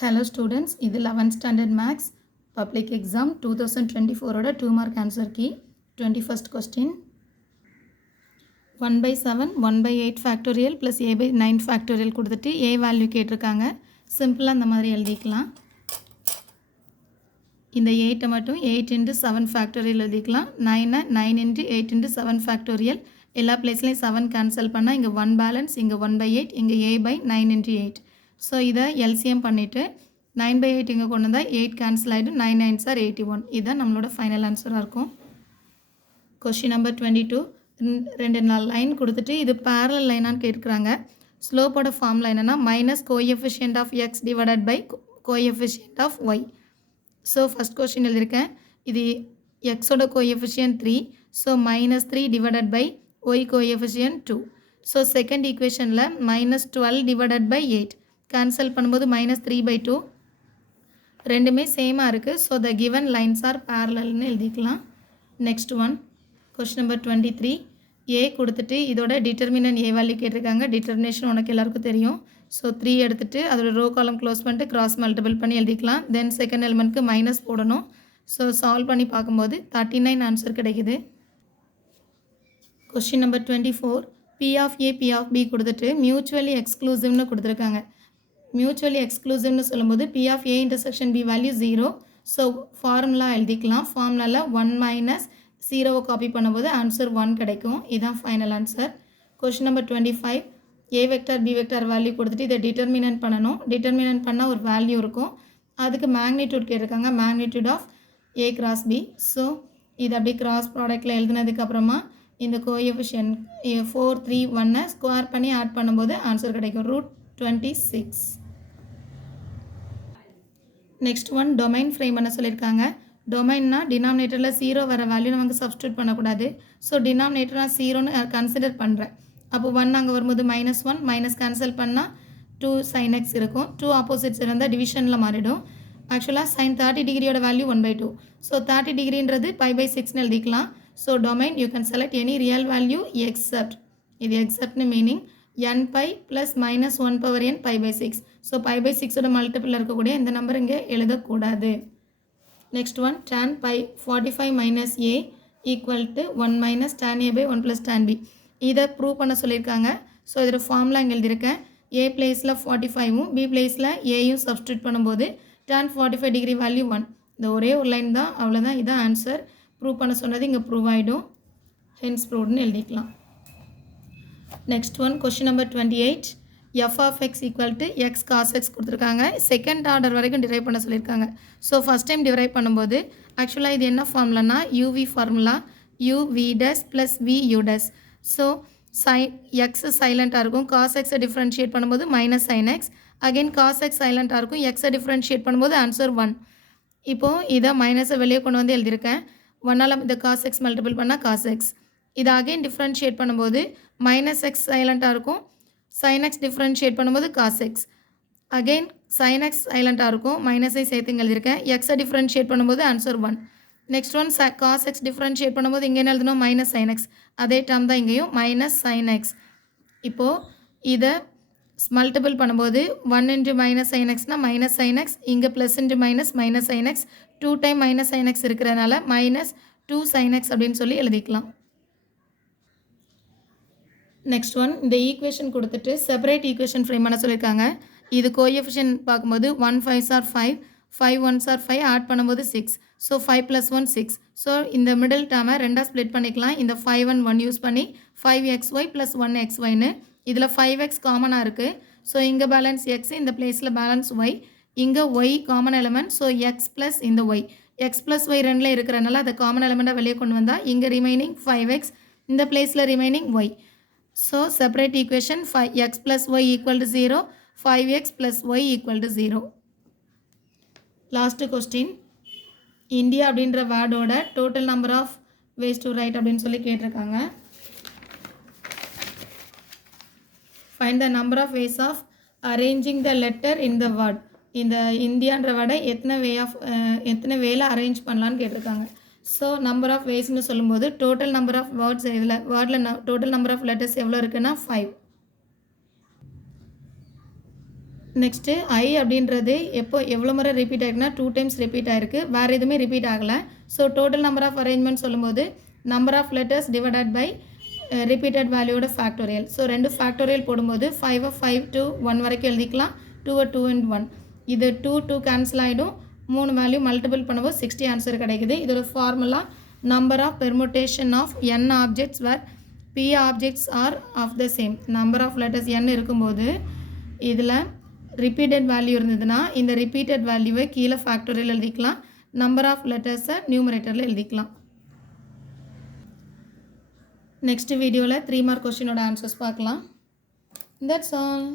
Hello students, இது 11th standard max public exam 2024 ஓட 2 mark answer key 21st question 1 by 7 1 by 8 factorial plus a by 9 factorial கொடுத்துட்டு a value கேட்டிருக்காங்க. சிம்பிளாக இந்த மாதிரி எழுதிக்கலாம். இந்த 8 மட்டும் 8 into 7 factorial எழுதிக்கலாம். 9 9 into 8 into 7 factorial எல்லா பிளேஸ்லையும் 7 கேன்சல் பண்ணால் இங்கே 1 பேலன்ஸ், இங்கே 1 by 8, இங்கே a by 9 into 8. ஸோ இதை எல்சிஎம் பண்ணிவிட்டு 9 by 8 இங்கே கொண்டு வந்தால் 8 கேன்சல் ஆகிடும். 9 9s are 81. இதுதான் நம்மளோட ஃபைனல் ஆன்சராக இருக்கும். Question number 22. ரெண்டு நாள் லைன் கொடுத்துட்டு இது பேரலல் லைனான்னு கேட்குறாங்க. ஸ்லோப்போட ஃபார்முலா என்னென்னா minus coefficient of x divided by coefficient of y. So first question எழுதியிருக்கேன். இது எக்ஸோட coefficient 3. So minus 3 divided by y coefficient 2. So second ஈக்குவேஷனில் மைனஸ் 12 டிவைடட் பை 8 கேன்சல் பண்ணும்போது மைனஸ் 3 by 2. ரெண்டுமே சேமாக இருக்குது. So the given lines are பேரலல்னு எழுதிக்கலாம். Next one question number 23. ஏ கொடுத்துட்டு இதோட டிட்டர்மினன்ட் ஏ வேல்யூ கேட்டிருக்காங்க. டிட்டர்மினேஷன் உனக்கு எல்லாருக்கும் தெரியும். ஸோ 3 எடுத்துகிட்டு அதோட ரோ காலம் க்ளோஸ் பண்ணிட்டு கிராஸ் மல்டிபிள் பண்ணி எழுதிக்கலாம். தென் செகண்ட் எலிமெண்ட்க்கு மைனஸ் போடணும். ஸோ சால்வ் பண்ணி பார்க்கும்போது 39 ஆன்சர் கிடைக்குது. Question number 24. P of A P of B கொடுத்துட்டு மியூச்சுவலி எக்ஸ்க்ளூசிவ்னு கொடுத்துருக்காங்க. மியூச்சுவலி எக்ஸ்க்ளூசிவ்னு சொல்லும்போது P of A intersection B value 0. So formula எழுதிக்கலாம். ஃபார்முலாவில் 1 மைனஸ் 0வை காப்பி பண்ணும்போது ஆன்சர் 1 கிடைக்கும். இதுதான் final answer. Question number 25. A vector B vector value கொடுத்துட்டு இதை டிட்டர்மினன்ட் பண்ணணும். டிட்டர்மினன்ட் பண்ணால் ஒரு வேல்யூ இருக்கும். அதுக்கு மேக்னிடியூட் கேட்டிருக்காங்க. Magnitude of A cross B. So இது அப்படியே கிராஸ் ப்ராடக்டில் எழுதுனதுக்கப்புறமா இந்த கோஎஃபிஷியன்ட் 4 3 1 ஸ்கொயர் பண்ணி ஆட் பண்ணும்போது ஆன்சர் கிடைக்கும். √26. நெக்ஸ்ட் ஒன் டொமைன் ஃப்ரேம் பண்ண சொல்லியிருக்காங்க. டொமைன்னா டினாமினேட்டரில் 0 வர வேல்யூ நமக்கு சப்ஸ்டியூட் பண்ணக்கூடாது. ஸோ டினாமினேட்டர் நான் 0ன்னு கன்சிடர் பண்ணுறேன். அப்போ 1 அங்கே வரும்போது -1 மைனஸ் கேன்சல் பண்ணால் 2 sin x இருக்கும். 2 ஆப்போசிட்ஸ் இருந்தால் டிவிஷனில் மாறிடும். ஆக்சுவலாக sin 30 டிகிரியோட வேல்யூ 1/2. ஸோ 30 டிகிரின்றது π/6ன்னு எழுதிக்கலாம். So domain you can select any real value except, இது எக்ஸப்ட்னு meaning n pi plus minus 1 power n π/6. So π/6ஓட மல்டிபிள் இருக்கக்கூடிய இந்த நம்பர் இங்கே எழுதக்கூடாது. Next one tan pi 45 minus a equal to 1 minus tan a by 1 plus tan b. இதை prove பண்ண சொல்லியிருக்காங்க. ஸோ இதோட ஃபார்முலா இங்கே எழுதியிருக்கேன். a பிளேஸில் 45ம் b பிளேஸில் aயும் சப்ஸ்டியூட் பண்ணும்போது tan 45 டிகிரி வேல்யூ 1. இந்த ஒரே ஒரு லைன் தான், அவ்வளோதான். இதான் ஆன்சர். ப்ரூவ் பண்ண சொன்னது இங்கே ப்ரூவ் ஆகிடும். ஹென்ஸ் ப்ரூவ்னு எழுதிக்கலாம். Next one question number 28. F of x equal to x cos x கொடுத்துருக்காங்க. செகண்ட் ஆர்டர் வரைக்கும் டிரைவ் பண்ண சொல்லியிருக்காங்க. ஸோ ஃபஸ்ட் டைம் டிரைவ் பண்ணும்போது ஆக்சுவலாக இது என்ன ஃபார்முலானா u v formula u v dash plus v u dash. So x சைலண்ட்டாக இருக்கும். காஸ் எக்ஸை டிஃப்ரென்ஷியேட் பண்ணும்போது minus sine x. Again cos x சைலண்ட்டாக இருக்கும். எக்ஸை டிஃப்ரென்ஷியேட் பண்ணும்போது ஆன்சர் 1. இப்போது இதை மைனஸை வெளியே கொண்டு வந்து எழுதியிருக்கேன். 1ஆல் இந்த காஸ் எக்ஸ் மல்டிபிள் பண்ணால் காஸ் எக்ஸ். இதை அகெயின் டிஃப்ரென்ஷியேட் பண்ணும்போது மைனஸ் எக்ஸ் சைலண்ட்டாக இருக்கும். சைன் எக்ஸ் டிஃப்ரென்ஷியேட் பண்ணும்போது cos x. Again sine x சைலண்ட்டாக இருக்கும். மைனஸை சேர்த்து எழுதியிருக்கேன். எக்ஸை டிஃப்ரென்ஷியேட் பண்ணும்போது answer 1. Next one cos x differentiate பண்ணும்போது இங்கே என்ன எழுதணும்? Minus sine x. அதே டேர்ம் தான் இங்கேயும் மைனஸ் சைன் எக்ஸ். இப்போது இதை மல்டிபிள் பண்ணும்போது 1 இன்ட்டு மைனஸ் சைன் எக்ஸ்னால் மைனஸ் சைன் எக்ஸ். இங்கே plus into minus minus sine x. 2 time minus sine x இருக்கிறதுனால மைனஸ் 2 சைன் எக்ஸ் அப்படின்னு சொல்லி எழுதிக்கலாம். நெக்ஸ்ட் ஒன் இந்த ஈக்குவேஷன் கொடுத்துட்டு செப்பரேட் ஈக்குவேஷன் ஃப்ரேம் பண்ண சொல்லியிருக்காங்க. இது கோஎஃபிஷியன்ட் பார்க்கும்போது 1 5s are 5, 5 1s are 5 add பண்ணும்போது 6. ஸோ 5 + 1 6. ஸோ இந்த மிடில் டேர்மை ரெண்டாக ஸ்ப்ளிட் பண்ணிக்கலாம். இந்த 5 and 1 யூஸ் பண்ணி 5xy + 1xyன்னு. இதில் 5x காமனாக இருக்குது. ஸோ இங்கே பேலன்ஸ் x, இந்த பிளேஸில் பேலன்ஸ் y. இங்கே y common element. So x plus இந்த y. x ப்ளஸ் y ரெண்டில் இருக்கிறனால அதை காமன் எலமெண்ட்டாக வெளியே கொண்டு வந்தால் இங்கே ரிமைனிங் 5x, இந்த பிளேஸில் remaining y. So separate equation 5x plus y equal to 0, 5x plus y equal to 0. Last question. India அப்படின்ற வேர்டோட total number of ways to write அப்படின்னு சொல்லி கேட்டிருக்காங்க. Find the number of ways of arranging the letter in the word. இந்த இந்தியான்ற வேர்டை எத்தனை வேல arrange பண்ணலான்னு கேட்டிருக்காங்க. ஸோ நம்பர் ஆஃப் வேஸ்ன்னு சொல்லும்போது டோட்டல் நம்பர் ஆஃப் வேர்ட்ஸ் இதில் வேர்டில் டோட்டல் நம்பர் ஆஃப் லெட்டர்ஸ் எவ்வளோ இருக்குன்னா 5. நெக்ஸ்ட்டு I அப்படின்றது எவ்வளோ முறை ரிப்பீட் ஆகிருக்குன்னா 2 டைம்ஸ் ரிப்பீட் ஆகிருக்கு, வேறு எதுவுமே ரிப்பீட் ஆகலை. So total number of arrangement சொல்லும்போது number of letters divided by repeated வேல்யூவோட ஃபேக்டோரியல். ஸோ 2 ஃபேக்டோரியல் போடும்போது 5 5 to 1 வரைக்கும் எழுதிக்கலாம். 2 2 and 1 இது 2 கேன்சல் ஆகிடும். 3 வேல்யூ மல்டிபிள் பண்ணும்போது 60 ஆன்சர் கிடைக்குது. இதோட formula number of permutation of n objects where p objects are of the same. Number of letters n இருக்கும்போது இதில் ரிப்பீட்டட் வேல்யூ இருந்ததுன்னா இந்த ரிப்பீட்டட் வேல்யூவை கீழே ஃபேக்டோரியல் எழுதிக்கலாம், நம்பர் ஆஃப் லெட்டர்ஸை நியூமரேட்டரில் எழுதிக்கலாம். நெக்ஸ்ட் வீடியோவில் 3 மார்க் கொஸ்டினோட ஆன்சர்ஸ் பார்க்கலாம். That's all.